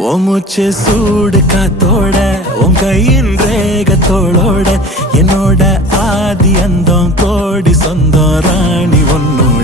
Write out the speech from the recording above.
ஓ மூச்சு சூடு காத்தோட உன் கையின் ரேகத்தோளோட என்னோட ஆதி அந்தம் கோடி சொந்தம் ராணி ஒன்னோட